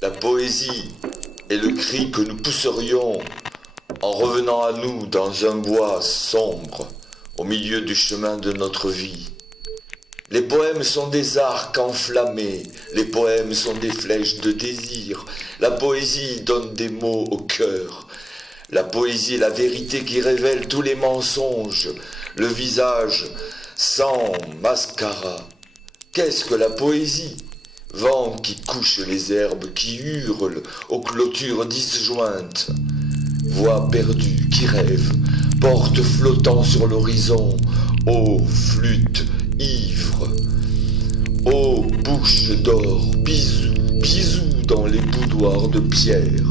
La poésie est le cri que nous pousserions en revenant à nous dans un bois sombre au milieu du chemin de notre vie. Les poèmes sont des arcs enflammés, les poèmes sont des flèches de désir. La poésie donne des mots au cœur. La poésie est la vérité qui révèle tous les mensonges, le visage sans mascara. Qu'est-ce que la poésie? Vent qui couche les herbes, qui hurle aux clôtures disjointes. Voix perdue qui rêve, porte flottant sur l'horizon, ô flûte ivre, ô bouche d'or, bisous, bisous dans les boudoirs de pierre.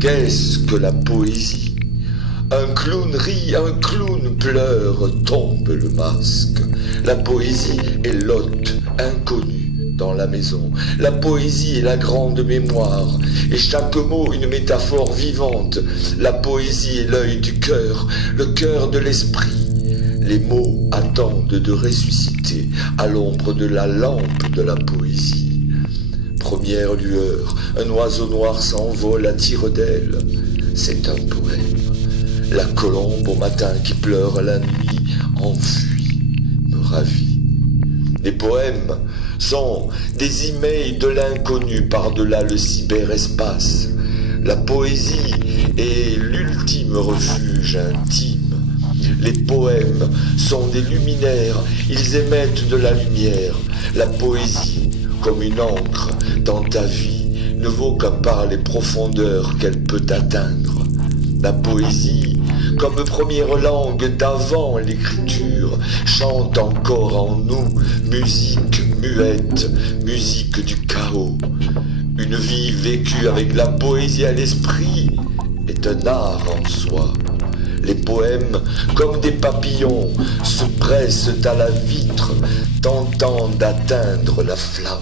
Qu'est-ce que la poésie? Un clown rit, un clown pleure, tombe le masque. La poésie est l'hôte inconnu dans la maison. La poésie est la grande mémoire, et chaque mot une métaphore vivante. La poésie est l'œil du cœur, le cœur de l'esprit. Les mots attendent de ressusciter à l'ombre de la lampe de la poésie. Première lueur, un oiseau noir s'envole à tire-d'aile. C'est un poème. La colombe au matin qui pleure la nuit enfuit, me ravit. Les poèmes sont des emails de l'inconnu par-delà le cyberespace. La poésie est l'ultime refuge intime. Les poèmes sont des luminaires, ils émettent de la lumière. La poésie, comme une encre dans ta vie, ne vaut qu'à part les profondeurs qu'elle peut atteindre. La poésie, comme première langue d'avant l'écriture, chante encore en nous, musique muette, musique du chaos. Une vie vécue avec la poésie à l'esprit est un art en soi. Les poèmes, comme des papillons, se pressent à la vitre, tentant d'atteindre la flamme.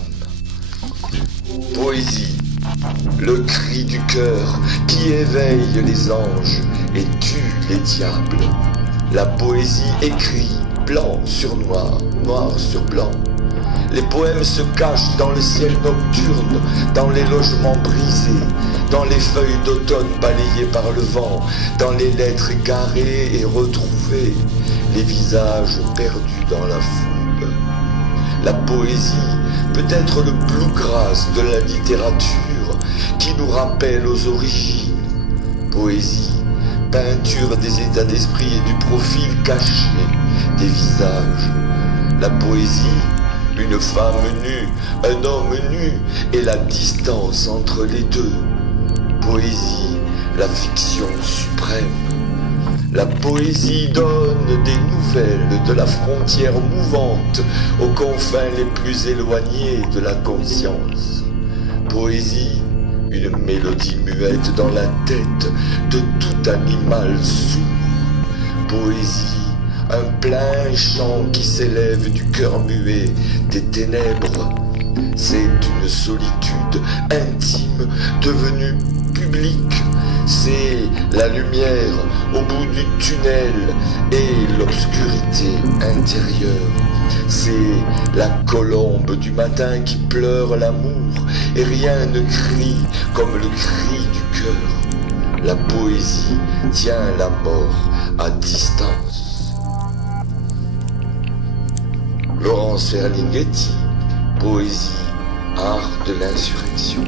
Poésie, le cri du cœur qui éveille les anges et tue les diables. La poésie écrit blanc sur noir, noir sur blanc. Les poèmes se cachent dans le ciel nocturne, dans les logements brisés, dans les feuilles d'automne balayées par le vent, dans les lettres garées et retrouvées, les visages perdus dans la foule. La poésie peut être le bluegrass de la littérature qui nous rappelle aux origines. Poésie, peinture des états d'esprit et du profil caché des visages. La poésie, une femme nue, un homme nu et la distance entre les deux. Poésie, la fiction suprême. La poésie donne des nouvelles de la frontière mouvante aux confins les plus éloignés de la conscience. Poésie, une mélodie muette dans la tête de tout animal sourd. Poésie, un plein chant qui s'élève du cœur muet des ténèbres. C'est une solitude intime devenue publique. C'est la lumière au bout du tunnel et l'obscurité intérieure. C'est la colombe du matin qui pleure l'amour et rien ne crie comme le cri du cœur. La poésie tient la mort à distance. Laurence Ferlinghetti, poésie, art de l'insurrection.